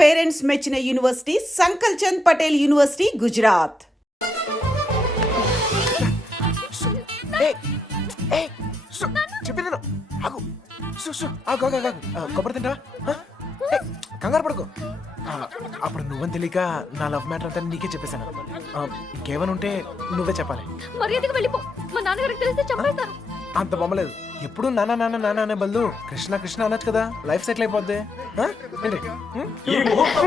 Parents మెచ్చిన university సంకల్ Chand Patel university Gujarat. కొబ్బరి తింటా కంగారు పడుకో. అప్పుడు నువ్వని తెలియక నా లవ్ మ్యాటర్ అంతా నీకే చెప్పేశాను. ఇంకేమైనా ఉంటే నువ్వే చెప్పాలి. మర్యాదగా వెళ్ళిపో. మా నాన్నగారికి తెలిస్తే చంపేస్తారు. అంత బొమ్మలేదు. ఎప్పుడు నాన్న నాన్న నాన్న అనే బదులు కృష్ణ కృష్ణ అనొచ్చు కదా, లైఫ్ సెటిల్ అయిపోద్ది. ఈ ముహూర్తం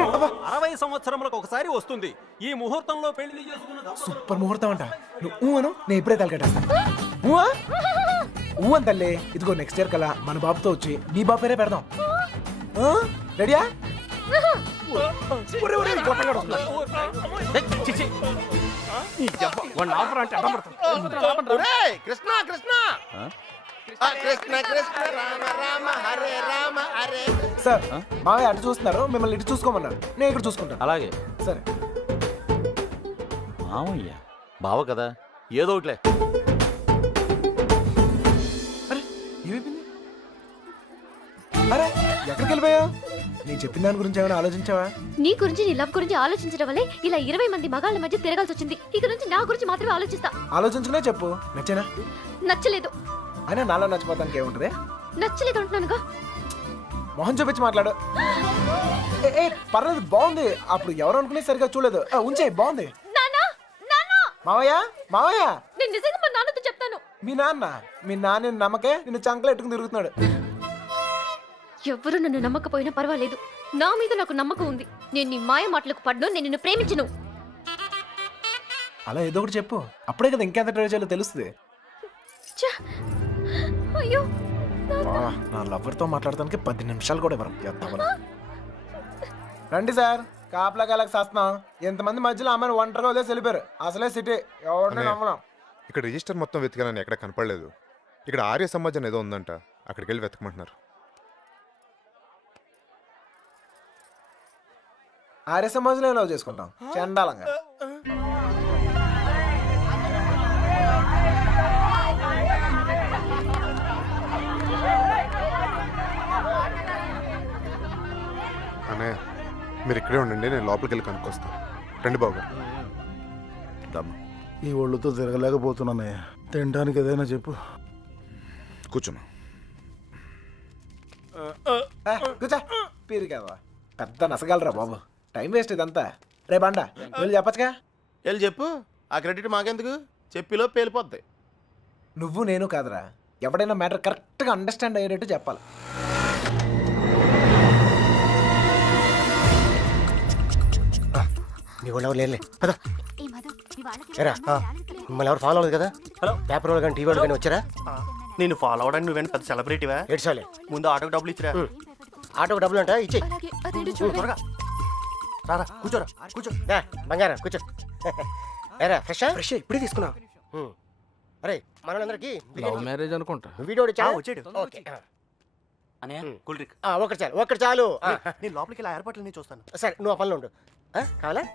60 సంవత్సరములకు ఒకసారి వస్తుంది. ఈ ముహూర్తంలో పెళ్లి చేసుకున్న సూపర్ ముహూర్తం అంట. నువ్వు అను, నేను ఇప్పుడే తలకెట్టేస్తాను. ఊ అని తల్లి. ఇదిగో నెక్స్ట్ ఇయర్ కల్లా మన బాబుతో వచ్చి నీ బాబు పేరే పెడదాం. రెడీయా? కృష్ణ కృష్ణ కృష్ణ కృష్ణ రామ రామ హరే రామ హరే. సార్ మావయ్య అటు చూస్తున్నారు, మిమ్మల్ని ఇటు చూసుకోమన్నారు. నేను ఇక్కడ చూసుకుంటాను. అలాగే సరే. మామయ్య బావ కదా, ఏదో ఒకట్లే. అరే ఏమైపోయింది? అరే ఎక్కడికి వెళ్ళిపోయావు? నేను చెప్పిన దాని గురించి ఏమైనా ఆలోచించావా? నీ గురించి, నీ లవ్ గురించి ఆలోచించడం వల్లే ఇలా 20 మంది మగాళ్ళ మధ్య తిరగాల్సి వచ్చింది. ఇక నుంచి నా గురించి మాత్రమే ఆలోచిస్తా. ఆలోచించుకునే చెప్పు. నచ్చేనా? నచ్చలేదు. అయినా నాలో నచ్చిపోతానికి ఏముంటది? నచ్చలేదు అంటున్నానుగా. మొహం చూపించి మాట్లాడు. ఏ పర్లేదు, బాగుంది. అప్పుడు ఎవరు అనుకునే సరిగా చూడలేదు. ఉంచే, బాగుంది. మావయ్య మావయ్య, నేను నిజంగా మా నాన్నతో చెప్తాను. మీ నాన్న నమ్మకే నిన్ను చంకలు ఎట్టుకుని తిరుగుతున్నాడు. ఎవరు నన్ను నమ్మకపోయినా పర్వాలేదు, నా మీద నాకు నమ్మకం ఉంది. నేను నీ మాయ మాటలకు పడ్ను. నేను నిన్ను ప్రేమించను. అలా ఏదో ఒకటి చెప్పు. అప్పుడే కదా ఇంకెంత ట్రై చేయాలో తెలుస్తుంది. అయ్యో, నా లవర్తో మాట్లాడటానికి 10 నిమిషాలు కూడా ఇవ్వరు. రండి సార్, కాపలా కాలకు చేస్తున్నాం. ఎంతమంది మధ్యలో అమ్మాయిని ఒంటరిగా వదిలేసి వెళ్ళిపోయారు. అసలే సిటీ, ఎవరిని నమ్మలేం. ఇక్కడ రిజిస్టర్ మొత్తం వెతికానని ఎక్కడ కనపడలేదు. ఇక్కడ ఆర్య సమాజం ఏదో ఉందంట, అక్కడికి వెళ్ళి వెతకమంటున్నారు. ఆర్య సమాజంలో లవ్ చేసుకుంటాం చండాలంగా. అన్నయ్య మీరు ఇక్కడే ఉండండి, నేను లోపలికి వెళ్ళి కనుక్కొస్తాను. రండి బాబు. ఈ ఒళ్ళుతో తిరగలేకపోతున్నానయ్య. తినడానికి ఏదైనా చెప్పు. కూర్చున్నా. కూర్చో. పీరు కదా, పెద్ద నసగలరా బాబు. టైం వేస్ట్ ఇదంతా. రే బండ, వెళ్ళి చెప్పచ్చుగా. వెళ్ళి చెప్పు. ఆ క్రెడిట్ మాకెందుకు? చెప్పిలో పేలిపోద్ది. నువ్వు నేను కాదురా, ఎవడైనా మ్యాటర్ కరెక్ట్గా అండర్స్టాండ్ అయ్యేటట్టు చెప్పాలి. మీ వాళ్ళు ఎవరు లేరులే. పద. ఏరా, మిమ్మల్ని ఎవరు ఫాలో అవ్వలేదు కదా? హలో, పేపర్ వాళ్ళు కానీ టీవీ వాళ్ళు కానీ వచ్చారా? నేను ఫాలో అవడానికి నువ్వేనా పెద్ద సెలబ్రిటీవా? ఏడ్చాలే. ముందు ఆటోకి డబ్బులు ఇచ్చిరా. ఆటోకి డబ్బులు అంట, ఇచ్చే. త్వరగా రారా, కూర్చోరా, కూర్చో. బంగారం కూర్చో. ఏరా, ఫ్రెషా? ఫ్రెష్ ఇప్పుడే తీసుకున్నా. అరే మనోళ్ళందరికీ లవ్ మ్యారేజ్ అనుకుంటా. వీడియో వచ్చాడు. ఓకే. ఒకటి చాలు, ఒకటి చాలు. నేను లోపలికి ఇలా ఏర్పాట్లు నేను చూస్తాను. సరే, నువ్వు ఆ పనిలో ఉండు. కావాలా?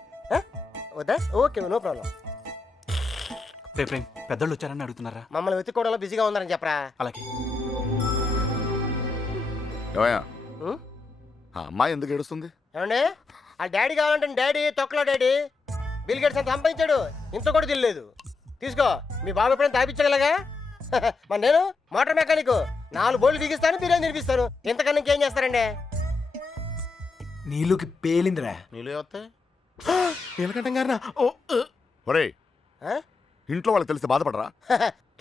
వద్దా? Okay, no problem. పెద్దోళ్ళు వచ్చారని అడుగుతున్నారా? మమ్మల్ని వెతుక్కోవడంలో బిజీగా ఉన్నారని చెప్పరా. అలాగే. అమ్మాయి ఎందుకు ఏడుస్తుంది? ఏమండి, ఆ డాడీ కావాలంటే డాడీ తొక్కలో డాడీ. బిల్ గేట్స్ అంత సంపాదించాడు, ఇంత కూడా తెలియలేదు. తీసుకో, మీ బాబు ఎప్పుడైనా తాపించగలగా. మరి నేను మోటార్ మెకానిక్, 4 బోర్లు దిగిస్తాను, బిర్యానీ తినిపిస్తాను. ఇంతకన్నా ఇంకేం చేస్తారండి? నీళ్ళకి పేలిందిరా. నీళ్ళు వస్తాయి. నీలకంఠం గారినా? ఒరే, ఇంట్లో వాళ్ళకి తెలిసి బాధపడరా?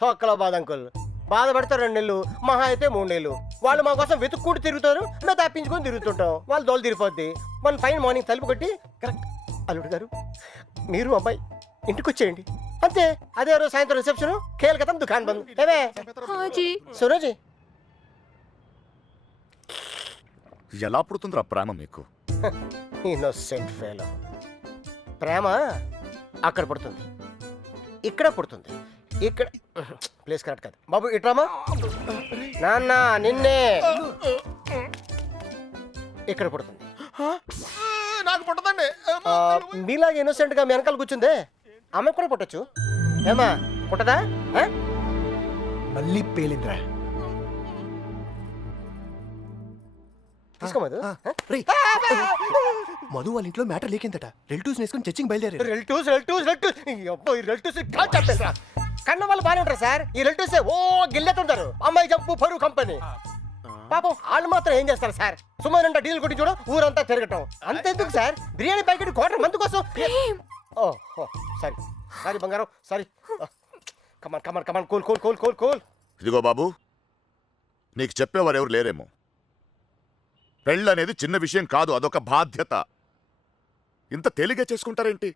తొక్కలో బాధ అంకుల్. బాధపడతారు 2 నెలలు, మహా అయితే 3 నెలలు. వాళ్ళు మా కోసం వెతుక్కుంటూ తిరుగుతారు, మేము తప్పించుకొని తిరుగుతుంటాం. వాళ్ళు దోలు తిరిగిపోద్ది. మన ఫైన్ మార్నింగ్ తలుపు కొట్టి, కరెక్ట్ అల్లుడు గారు మీరు అబ్బాయి ఇంటికి వచ్చేయండి, అంతే. అదే రోజు సాయంత్రం రిసెప్షన్, కేల్కతం దుకాన్ బంద్. ఏవే సురోజీ, ఎలా పుడుతుందిరా ప్రేమ మీకు? Innocent fellow. ప్రేమ అక్కడ పుడుతుంది, ఇక్కడ పుడుతుంది. ఇక్కడ ప్లేస్ కరెక్ట్ కాదు బాబు. ఇట్రామా నాన్న, నిన్నే. ఇక్కడ పుడుతుంది. నాకు పుట్టదండి. మీలాగా ఇన్నోసెంట్ గా మీ వెనకాల కూర్చుందే, ఆమె కూడా పుట్టచ్చు. ఏమా పుట్టదా? మళ్ళీ పేలిందిరా. తీసుకోమదు. మధు వాళ్ళ ఇంట్లో మ్యాటర్ లేకిందట రిలేటివ్స్ వేసుకొని చర్చింగ్ బయలుదేరారు. రిలేటివ్స్ కన్న వాళ్ళు బాగానే ఉంటారు సార్. ఈ రిలేటివ్స్ ఓ గిల్లెతుంటారు. అమ్మాయి జంపు పరువు కంపెనీ. పాపం వాళ్ళు మాత్రం ఏం చేస్తారు సార్? సుమారు డీల్ కొట్టి చూడ ఊరంతా తిరగటం. అంతెందుకు sir, biryani packet quarter month కోసం. ఓ సారీ సారీ బంగారం sorry. Come on come on come on cool cool cool cool cool. ఇదిగో బాబు, నీకు చెప్పేవారు ఎవరు లేరేమో. పెళ్ళనేది చిన్న విషయం కాదు, అదొక బాధ్యత. ఇంత తేలిగ్గా చేసుకుంటారేంటి?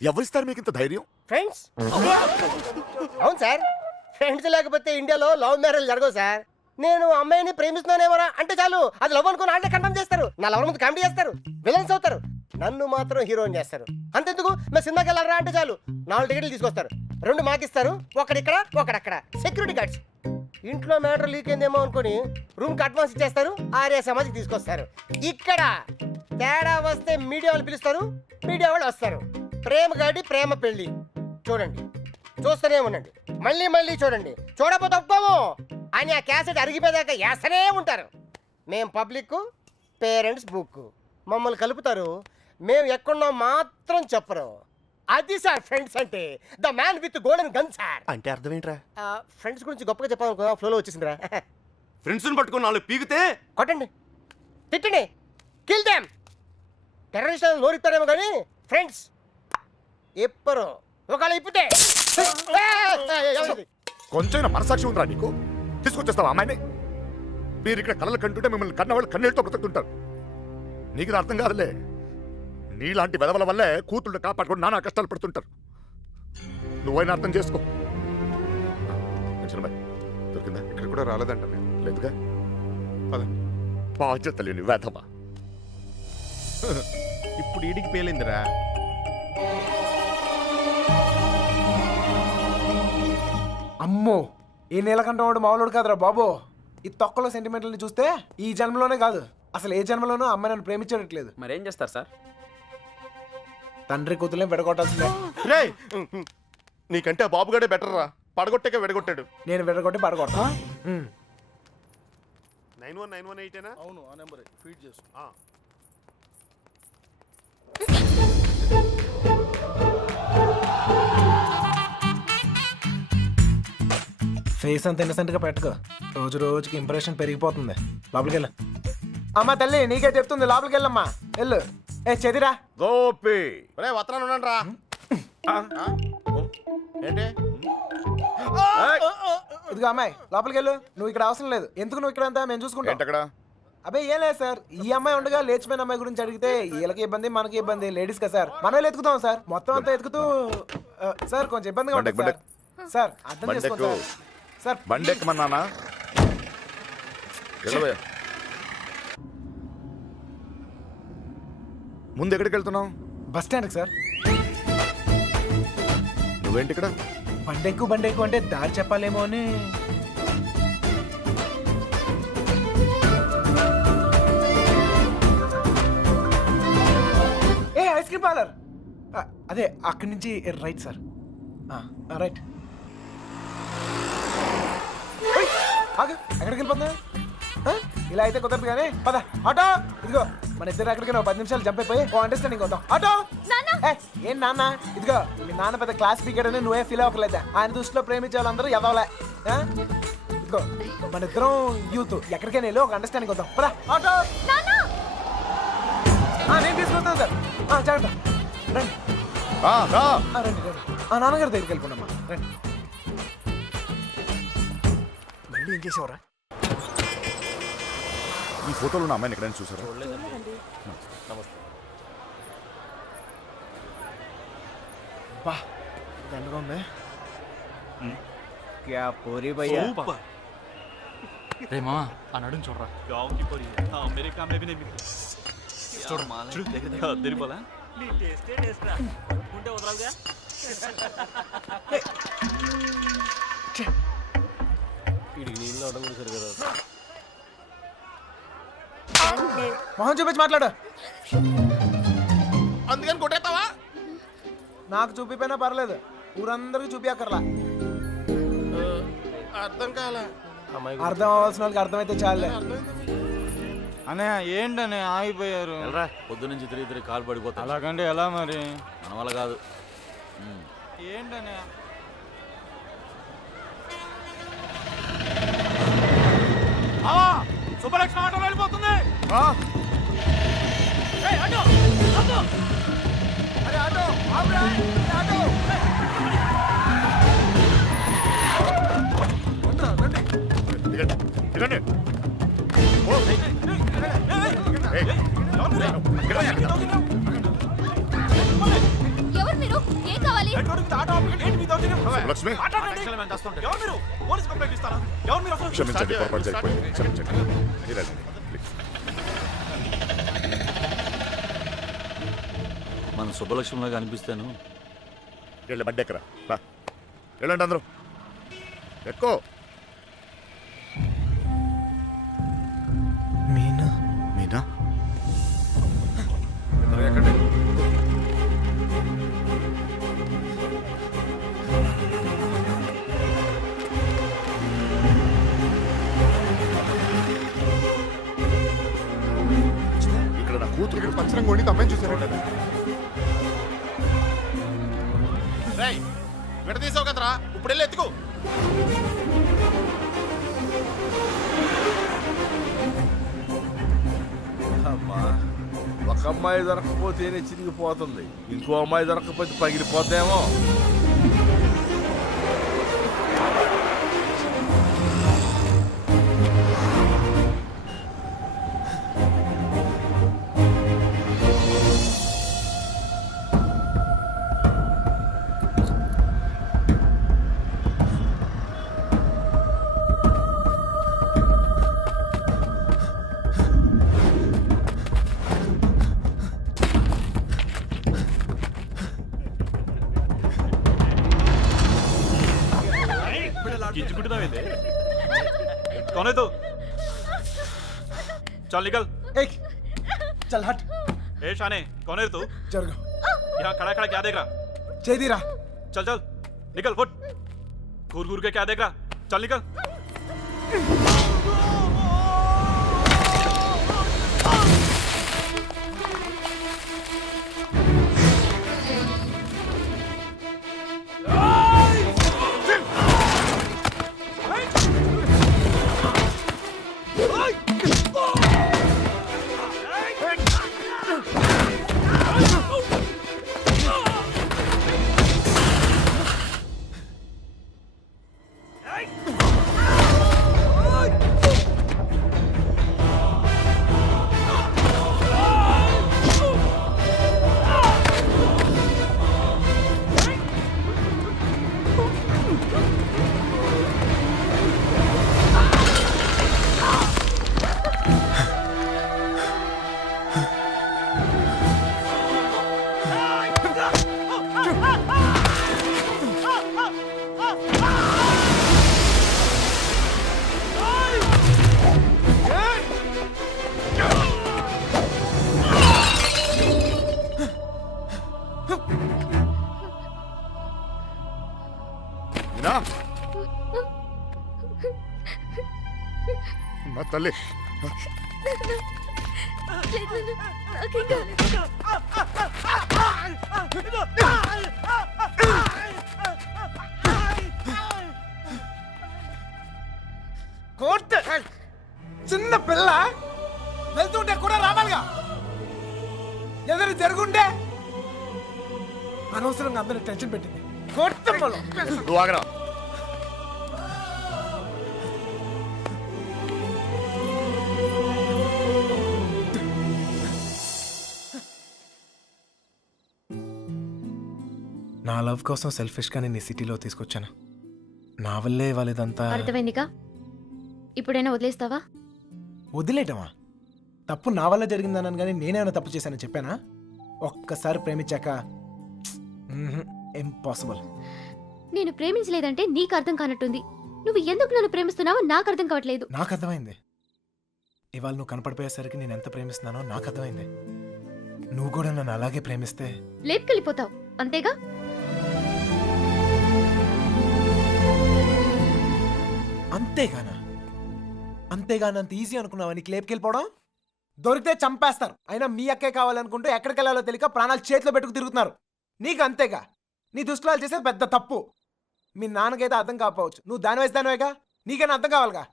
ఎవరిస్తారు మీకు ఇంత ధైర్యం? ఫ్రెండ్స్. అవును సార్, ఫ్రెండ్స్ లేకపోతే ఇండియాలో లవ్ మ్యారేజ్ జరగవు సార్. నేను అమ్మాయిని ప్రేమిస్తున్నానేమోరా అంటే చాలు, అది లవ్ అనుకుని అంటే కన్ఫర్మ్ చేస్తారు. నా లవ్ ముందు కామెడీ చేస్తారు, విలన్స్ అవుతారు, నన్ను మాత్రం హీరోయిన్ చేస్తారు. అంతెందుకు మేము సినిమాకి వెళ్ళారా అంటే చాలు 4 టికెట్లు తీసుకొస్తారు. 2 మాకిస్తారు, ఒకడిక్కడ ఒకడక్కడ. Security guards. ఇంట్లో మ్యాటర్ లీక్ అయిందేమో అనుకుని రూమ్కి అడ్వాన్స్ ఇచ్చేస్తారు, ఆర్య సమాజ్కి తీసుకొస్తారు. ఇక్కడ తేడా వస్తే మీడియా వాళ్ళు పిలుస్తారు, మీడియా వాళ్ళు వస్తారు. ప్రేమ గాడి ప్రేమ పెళ్లి చూడండి, చూస్తూనే ఉండండి, మళ్ళీ మళ్ళీ చూడండి. చూడకపోతే ఒప్పుకోము అని ఆ క్యాసెట్ అరిగిపోయాక వేస్తూనే ఉంటారు. మేము పబ్లిక్, పేరెంట్స్ బుక్. మమ్మల్ని కలుపుతారు, మేము ఎక్కడున్నాం మాత్రం చెప్పరు. అది సార్ ఫ్రెండ్స్ అంటే. The man with golden gun sir. అంటే అర్థం ఏంట్రా? ఫ్రెండ్స్ గురించి గొప్పగా చెప్పాలనుకో, ఫ్లోలో వచ్చేసిందిరా. ఫ్రెండ్స్ని పట్టుకుని 4 పీకితే కొట్టండి, తిట్టండి, కిల్ దెమ్. టెర్రరిస్ట్ నోరిస్తారేమో కానీ ఫ్రెండ్స్ ఎప్పరు. ఒకవేళ ఇప్పితే కొంచెం మనసాక్షి ఉందిరా నీకు? తీసుకొచ్చేస్తావా అమ్మాయిని? మీరు ఇక్కడ కళ్ళలు కంటుంటే మిమ్మల్ని కన్నవాళ్ళు కన్నీళ్ళతో బ్రతుకుతుంటారు. నీకు ఇది అర్థం కాదులే. నీలాంటి వెదవల వల్లే కూతుళ్ళు కాపాడుకొని నానా కష్టాలు పడుతుంటారు. నువ్వైనా అర్థం చేసుకో. దొరికిందా? ఇక్కడ కూడా రాలేదంట మేము. లేదుగా. పదండి. బాధ్యత లేని వేధవా. ఇప్పుడు ఈడికి పేలిందిరా. అమ్మో, ఈ నీలకంఠం వాడు మామూలుడు కాదురా బాబు. ఈ తొక్కలో సెంటిమెంట్లని చూస్తే ఈ జన్మలోనే కాదు, అసలు ఏ జన్మలోనూ అమ్మాయి నన్ను ప్రేమించట్లేదు. మరేం చేస్తారు సార్? తండ్రి కూతుర్లే విడగొట్టాల్సిందే. రే, నీకంటే ఆ బాబుగాడే బెటర్ రా. పడగొట్టాక విడగొట్టాడు. నేను విడగొట్టి పడగొడతా. 9191 అవును, ఆ నెంబర్ ఫీడ్ చేసు. ఫేస్ అంత ఇన్నసెంట్ గా పెట్టుకో, రోజు రోజుకి ఇంప్రెషన్ పెరిగిపోతుంది. లోపలికి వెళ్ళు. అమ్మా తల్లి నీకే చెప్తుంది, లోపలికి వెళ్ళమ్మా, వెళ్ళు. ఏ చెదిరా గోపి, రే వత్రాన్ని ఉండండి రా. ఏంటి? ఇదిగో అమ్మాయి లోపలికి వెళ్ళు. నువ్వు ఇక్కడ అవసరం లేదు. ఎందుకు నువ్వు ఇక్కడ అంతా మేము చూసుకుంటాం. ఏంటక్కడ? అబ్బాయి ఏం లేదు సార్, ఈ అమ్మాయి ఉండగా లేచిపోయిన అమ్మాయి గురించి అడిగితే వీళ్ళకి ఇబ్బంది మనకి ఇబ్బంది. లేడీస్ కదా సార్, మనం ఎత్తుకుతాం సార్. మొత్తం అంతా ఎత్తుకుతూ సార్ కొంచెం ఇబ్బందిగా ఉంటుంది సార్. సార్ అర్థం చేసుకోండి సార్. సార్ బండెక్కమన్నానా? ముందు ఎక్కడికి వెళ్తున్నావు? బస్ స్టాండ్కి సార్. నువ్వేంటి ఇక్కడ? బండెక్కు అంటే దారి చెప్పాలేమో అని. ఏ ఐస్ క్రీమ్ పార్లర్, అదే అక్కడి నుంచి రైట్ సార్. రైట్. ఆగు, ఎక్కడికి వెళ్ళిపోతున్నా? ఇలా అయితే కుదరదు కానీ పద. ఆటో ఇదిగో, మన ఇద్దరు ఎక్కడికి 10 నిమిషాలు జంప్ అయిపోయి అండర్స్టాండింగ్ అవుతాం. ఆటో. ఏం నాన్న? ఇదిగో మీ నాన్న పెద్ద క్లాస్ స్పీకర్ అని నువ్వే ఫీల్ అవ్వట్లేదా? ఆయన దృష్టిలో ప్రేమించే వాళ్ళందరూ ఎదవలే. ఇదిగో మన ఇద్దరం యూత్, ఎక్కడికైనా వెళ్ళి ఒక అండర్స్టాండింగ్ అవుతాం. పద ఆటో. నేను తీసుకొస్తాను సార్. జాగ్రత్త. రండి రండి రండి. నాన్నగారి దగ్గరికి వెళ్ళిపోండమ్మా, రండి. మళ్ళీ ఏం చేసేవరా? ఈ ఫోటోలో ఉన్న అమ్మాయిని ఎక్కడైనా చూసారా? బా దండగా ఉంది. క్యా పూరి భయ్యా. రే మామా, ఆ నడుం చూడరా. అమెరికా మే భీ నహీ చూడు దగ్గర తిరిగిపోలా. నీ టేస్టే టేస్ట్ రా, ఉంటే వదలవుగా. వీడికి నీళ్ళు అవడం కూడా సరిగా. మొహం చూపించి మాట్లాడు. అందుకని కొట్టేస్తావా? నాకు చూపిపోయినా పర్లేదు, ఊరందరికి చూపించక్కర్లా. అర్థం కాలే. అర్థం అవ్వాల్సిన వాళ్ళకి అర్థమైతే చాలే. అనే ఏంటనే ఆగిపోయారు వెళ్ళరా పొద్దు నుంచి తిరిగి కాలు పడిపోతా అలాగంటే ఎలా మరి మన వల్ల కాదు. ఏంటనే సుబ్బలక్ష్మి ఆటో వెళ్ళిపోతుంది. దిగండి, దిగండి. ఓ, ఏయ్, ఎవరు మీరు? ఏం కావాలి? లక్ష్మి క్షమించండి, పొరపాటు జరిగిపోయింది. క్షమించండి. మీరు వెళ్ళండి, ప్లీజ్. మన సుబ్బలక్ష్మిలాగా అనిపిస్తాను. వెళ్ళి బండి ఎక్కరా, రా. వెళ్ళండి అందరూ, ఎక్కువ. మీనా మీనా ఇక్కడ నా కూతురు ఇక్కడ పంచరం కొండి అమ్మాయిని చూసారంట. విడదీసావు కదరా, ఇప్పుడు వెళ్ళి ఎత్తుకో. అమ్మా, ఒక అమ్మాయి దొరకకపోతేనే చిరిగిపోతుంది, ఇంకో అమ్మాయి దొరకకపోతే పగిలిపోద్దేమో. गिंजुకుంటున్నావేంటి? कौन है तू? चल निकल. చల్ హట్. ए शाने, कौन है तू? జరుగు. यहाँ खड़ा खड़ा क्या देख रहा? చేదిరా. चल चल निकल, फुट. घूर घूर के क्या देख रहा? चल निकल. మీనా, నా తల్లి. కోర్ట్ చిన్న పిల్ల వెళ్తుంటే కూడా రావాలిగా. ఏదైనా జరుగుంటే అనవసరంగా అందరూ టెన్షన్ పెట్టింది. కోర్టు నువ్వు ఆగరా. నా లవ్ కోసం సెల్ఫిష్ గా నేను ఈ సిటీలో తీసుకొచ్చాను. నా వల్లే వాళ్ళదంతా. అర్థమైందిగా? ఇప్పుడైనా వదిలేస్తావా? వదిలేయటమా? తప్పు నా వల్ల జరిగిందన్నాను కానీ నేనేమైనా తప్పు చేశానని చెప్పానా? ఒక్కసారి ప్రేమించాక ఇంపాసిబుల్. నేను ప్రేమించలేదంటే నీకు అర్థం కానట్టుంది. నువ్వు ఎందుకు నన్ను ప్రేమిస్తున్నావో నాకు అర్థం కావట్లేదు. నాకు అర్థమైంది. ఇవాళ నువ్వు కనపడిపోయేసరికి నేను ఎంత ప్రేమిస్తున్నానో నాకు అర్థమైంది. నువ్వు కూడా నన్ను అలాగే ప్రేమిస్తే లేపుకెళ్ళిపోతావు, అంతేగా? అంతేగానా? అంతేగానంత ఈజీ అనుకున్నావా నీకు లేపుకెళ్ళిపోవడం? దొరికితే చంపేస్తారు. అయినా మీ అక్కే కావాలనుకుంటూ ఎక్కడికి వెళ్ళాలో తెలియక ప్రాణాలు చేతిలో పెట్టుకు తిరుగుతున్నారు. నీకు అంతేగా, నీ దుస్తులు వాళ్ళు చేసేది పెద్ద తప్పు. మీ నాన్నకైతే అర్థం కాకపోవచ్చు, నువ్వు దాని వయసు దానివేగా, నీకైనా అర్థం కావాలిగా.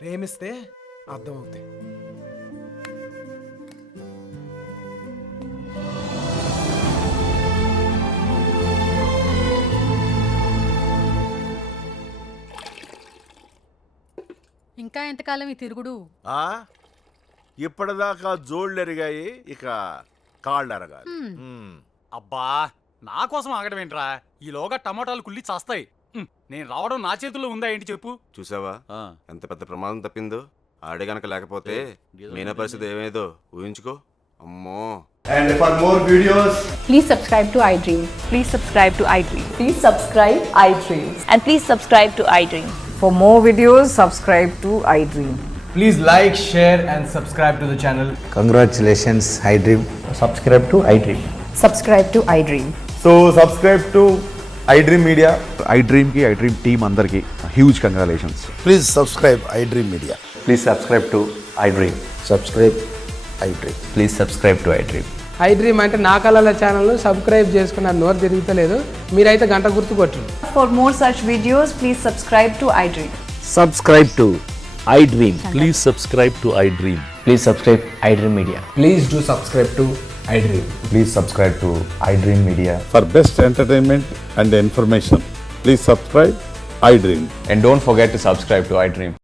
ప్రేమిస్తే అర్థం అవుతాయి. ఇంకా ఎంతకాలం ఈ తిరుగుడు? ఇప్పటిదాకా జోళ్ళు ఎరిగాయి, ఇక కాళ్ళు ఎరగాలి. అబ్బా నా కోసం ఆగడం ఏంట్రా? ఈలోగా టమాటాలు కుళ్ళి చేస్తాయి. నేను రావడం నా చేతుల్లో ఉందా ఏంటి చెప్పు? చూసావా ఎంత పెద్ద ప్రమాదం తప్పిందో. ఆడే గనక లేకపోతే మీనా పరిస్థితి ఏమేదో ఊహించుకో. అమ్మో. And for more videos, Please subscribe to iDream. Please subscribe to iDream. Please subscribe iDream. And please subscribe to iDream. For more videos, subscribe to iDream. please like, share and subscribe to the channel. Congratulations iDream. Subscribe to iDream. Subscribe to iDream. So subscribe to iDream Media. iDream కి iDream team అందరికి huge congratulations. Please subscribe iDream Media. Please subscribe to iDream. Subscribe iDream. Please subscribe to iDream. iDream అంటే నా కళల channel subscribe చేసుకున్న నోరు తిరుగుతలేదు. మీరైతే గంట గుర్తు కొట్టండి. For more such videos, please subscribe to iDream. Subscribe to iDream. Please subscribe to iDream. Please subscribe iDream Media. Please do subscribe to iDream. Please subscribe to iDream Media. For best entertainment and information please subscribe iDream. And don't forget to subscribe to iDream.